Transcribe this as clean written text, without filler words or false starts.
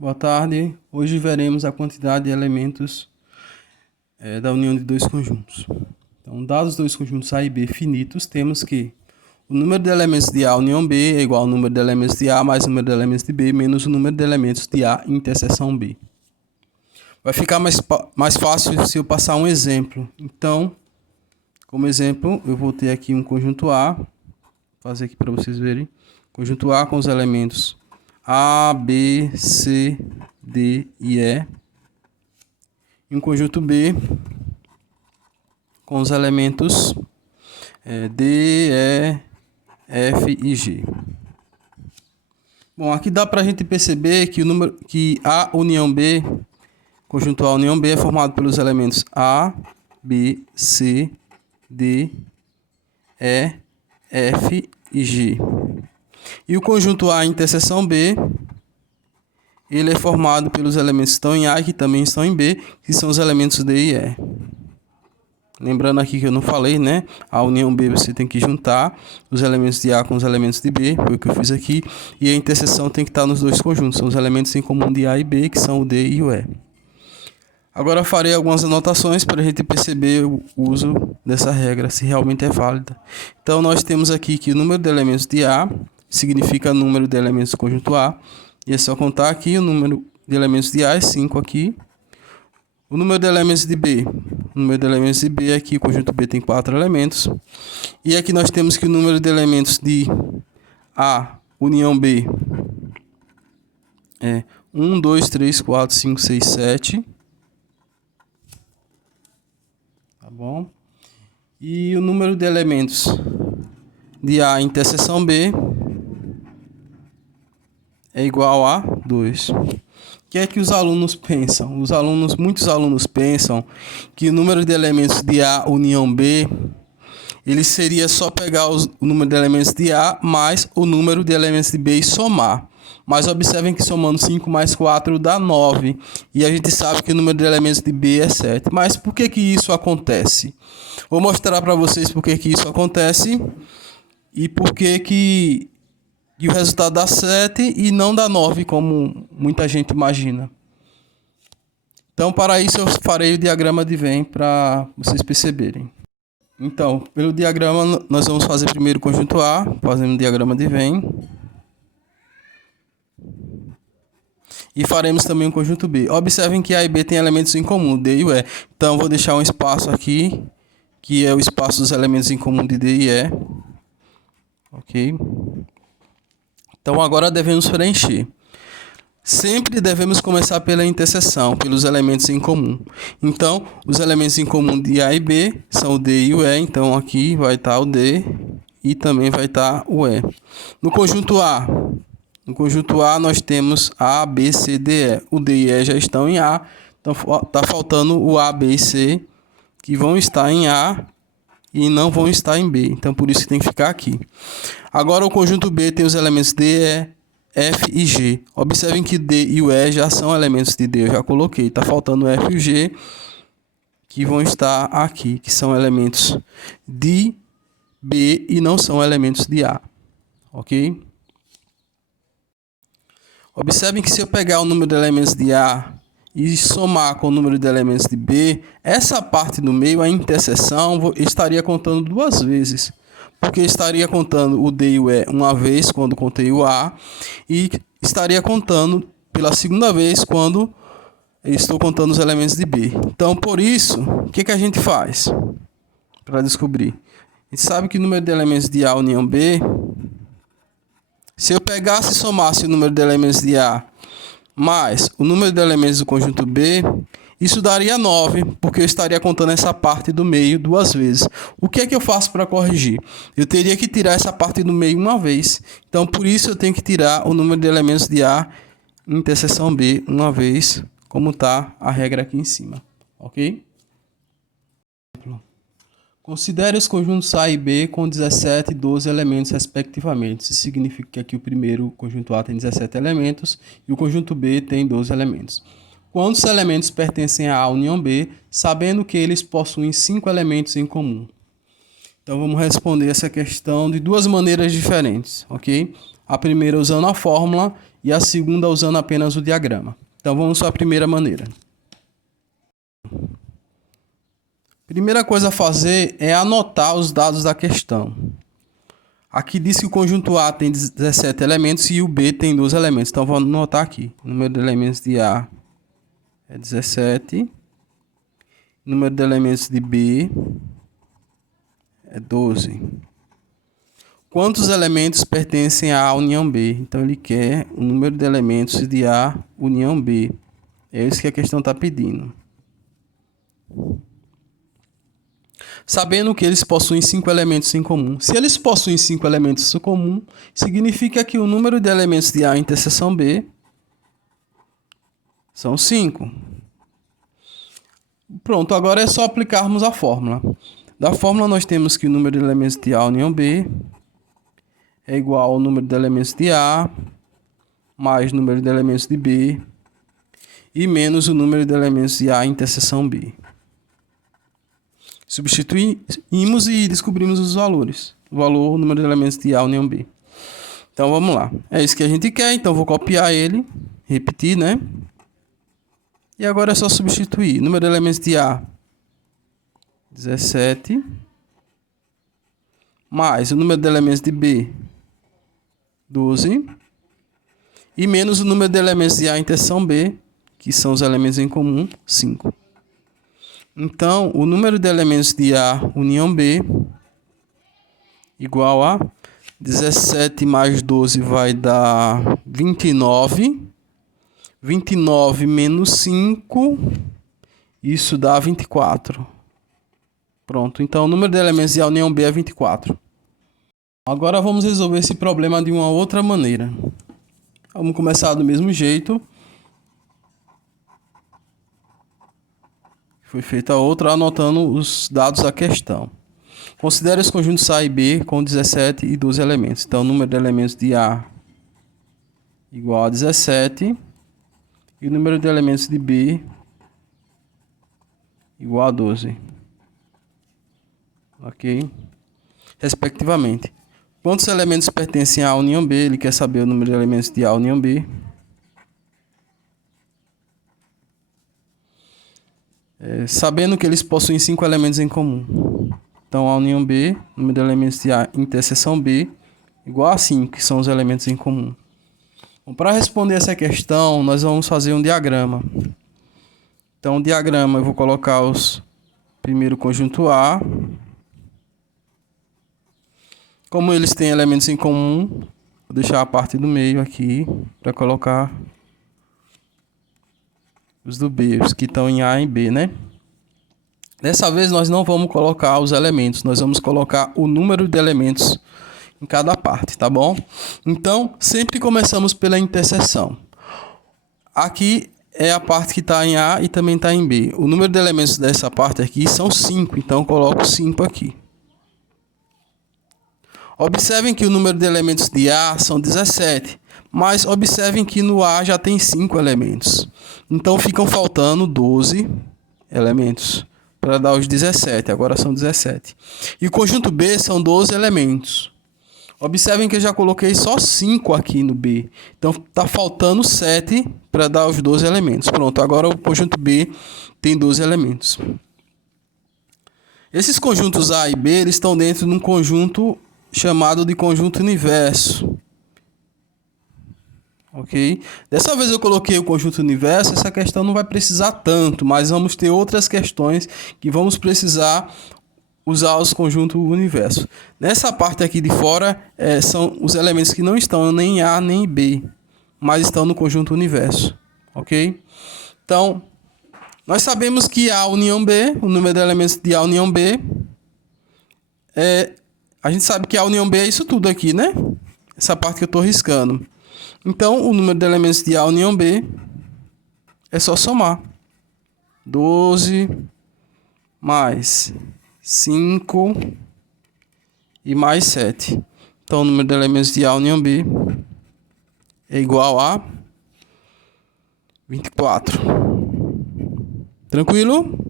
Boa tarde. Hoje veremos a quantidade de elementos da união de dois conjuntos. Então, dados dois conjuntos A e B finitos, temos que o número de elementos de A união B é igual ao número de elementos de A mais o número de elementos de B menos o número de elementos de A interseção B. Vai ficar mais fácil se eu passar um exemplo. Então, como exemplo, eu vou ter aqui um conjunto A. Vou fazer aqui para vocês verem. Conjunto A com os elementos A, B, C, D e E. E um conjunto B com os elementos D, E, F e G. Bom, aqui dá para a gente perceber que A união B, conjunto A união B, é formado pelos elementos A, B, C, D, E, F e G. E o conjunto A interseção B, ele é formado pelos elementos que estão em A e que também estão em B, que são os elementos D e E. Lembrando aqui que eu não falei, né? A união B você tem que juntar os elementos de A com os elementos de B, foi o que eu fiz aqui. E a interseção tem que estar nos dois conjuntos, são os elementos em comum de A e B, que são o D e o E. Agora farei algumas anotações para a gente perceber o uso dessa regra, se realmente é válida. Então nós temos aqui que o número de elementos de A significa o número de elementos do conjunto A. E é só contar aqui, o número de elementos de A é 5 aqui. O número de elementos de B. O número de elementos de B aqui, o conjunto B tem 4 elementos. E aqui nós temos que o número de elementos de A, união B, é 1, 2, 3, 4, 5, 6, 7. Tá bom? E o número de elementos de A interseção B é igual a 2. O que é que os alunos pensam? Muitos alunos pensam que o número de elementos de A união B, ele seria só pegar o número de elementos de A mais o número de elementos de B e somar. Mas observem que somando 5 mais 4 dá 9. E a gente sabe que o número de elementos de B é 7. Mas por que que isso acontece? Vou mostrar para vocês por que que isso acontece e por que o resultado dá 7 e não dá 9, como muita gente imagina. Então, para isso, eu farei o diagrama de Venn para vocês perceberem. Então, pelo diagrama, nós vamos fazer primeiro o conjunto A, fazendo o diagrama de Venn. E faremos também o conjunto B. Observem que A e B têm elementos em comum, D e E. Então, vou deixar um espaço aqui, que é o espaço dos elementos em comum de D e E. Ok? Então, agora devemos preencher. Sempre devemos começar pela interseção, pelos elementos em comum. Então, os elementos em comum de A e B são o D e o E. Então, aqui vai estar o D e também vai estar o E. No conjunto A nós temos A, B, C, D, E. O D e E já estão em A. Então, está faltando o A, B e C, que vão estar em A e não vão estar em B. Então, por isso que tem que ficar aqui. Agora, o conjunto B tem os elementos D, E, F e G. Observem que D e o E já são elementos de D. Eu já coloquei. Está faltando o F e o G, que vão estar aqui, que são elementos de B e não são elementos de A. Ok? Observem que se eu pegar o número de elementos de A e somar com o número de elementos de B, essa parte do meio, a interseção, estaria contando duas vezes. Porque estaria contando o D e o E uma vez, quando contei o A, e estaria contando pela segunda vez, quando estou contando os elementos de B. Então, por isso, o que a gente faz para descobrir? A gente sabe que o número de elementos de A união B, se eu pegasse e somasse o número de elementos de A mais o número de elementos do conjunto B, isso daria 9, porque eu estaria contando essa parte do meio duas vezes. O que é que eu faço para corrigir? Eu teria que tirar essa parte do meio uma vez. Então, por isso, eu tenho que tirar o número de elementos de A interseção B uma vez, como está a regra aqui em cima. Ok? Considere os conjuntos A e B com 17 e 12 elementos, respectivamente. Isso significa que aqui o primeiro conjunto A tem 17 elementos e o conjunto B tem 12 elementos. Quantos elementos pertencem à união B, sabendo que eles possuem 5 elementos em comum? Então, vamos responder essa questão de duas maneiras diferentes, ok? A primeira usando a fórmula e a segunda usando apenas o diagrama. Então vamos para a primeira maneira. Primeira coisa a fazer é anotar os dados da questão. Aqui diz que o conjunto A tem 17 elementos e o B tem 12 elementos. Então, vou anotar aqui. O número de elementos de A é 17. O número de elementos de B é 12. Quantos elementos pertencem à união B? Então, ele quer o número de elementos de A união B. É isso que a questão está pedindo. Sabendo que eles possuem 5 elementos em comum. Se eles possuem 5 elementos em comum, significa que o número de elementos de A interseção B são 5. Pronto, agora é só aplicarmos a fórmula. Da fórmula nós temos que o número de elementos de A união B é igual ao número de elementos de A mais o número de elementos de B e menos o número de elementos de A interseção B. Substituímos e descobrimos os valores. O número de elementos de A união B. Então, vamos lá. É isso que a gente quer, então vou copiar ele. Repetir, né? E agora é só substituir. Número de elementos de A, 17. Mais o número de elementos de B, 12. E menos o número de elementos de A interseção B, que são os elementos em comum, 5. Então, o número de elementos de A união B igual a 17 mais 12 vai dar 29. 29 menos 5, isso dá 24. Pronto, então o número de elementos de A união B é 24. Agora vamos resolver esse problema de uma outra maneira. Vamos começar do mesmo jeito. Foi feita outra anotando os dados da questão. Considere os conjuntos A e B com 17 e 12 elementos. Então, o número de elementos de A igual a 17 e o número de elementos de B igual a 12. Ok? Respectivamente. Quantos elementos pertencem à união B? Ele quer saber o número de elementos de A união B. Sabendo que eles possuem 5 elementos em comum. Então, a união B, número de elementos de A interseção B, igual a 5, que são os elementos em comum. Bom, para responder essa questão, nós vamos fazer um diagrama. Então, o diagrama, eu vou colocar primeiro o conjunto A. Como eles têm elementos em comum, vou deixar a parte do meio aqui para colocar os do B, os que estão em A e B, né? Dessa vez nós não vamos colocar os elementos, nós vamos colocar o número de elementos em cada parte, tá bom? Então, sempre começamos pela interseção. Aqui é a parte que está em A e também está em B. O número de elementos dessa parte aqui são 5, então eu coloco 5 aqui. Observem que o número de elementos de A são 17, mas observem que no A já tem 5 elementos. Então, ficam faltando 12 elementos para dar os 17, agora são 17. E o conjunto B são 12 elementos. Observem que eu já coloquei só 5 aqui no B. Então, está faltando 7 para dar os 12 elementos. Pronto, agora o conjunto B tem 12 elementos. Esses conjuntos A e B eles estão dentro de um conjunto chamado de conjunto universo. Ok? Dessa vez eu coloquei o conjunto universo, essa questão não vai precisar tanto, mas vamos ter outras questões que vamos precisar usar os conjuntos universo. Nessa parte aqui de fora, são os elementos que não estão nem em A nem em B, mas estão no conjunto universo. Ok? Então, nós sabemos que A união B, o número de elementos de A união B, a gente sabe que A união B é isso tudo aqui, né? Essa parte que eu estou riscando. Então, o número de elementos de A união B é só somar. 12 mais 5 e mais 7. Então, o número de elementos de A união B é igual a 24. Tranquilo?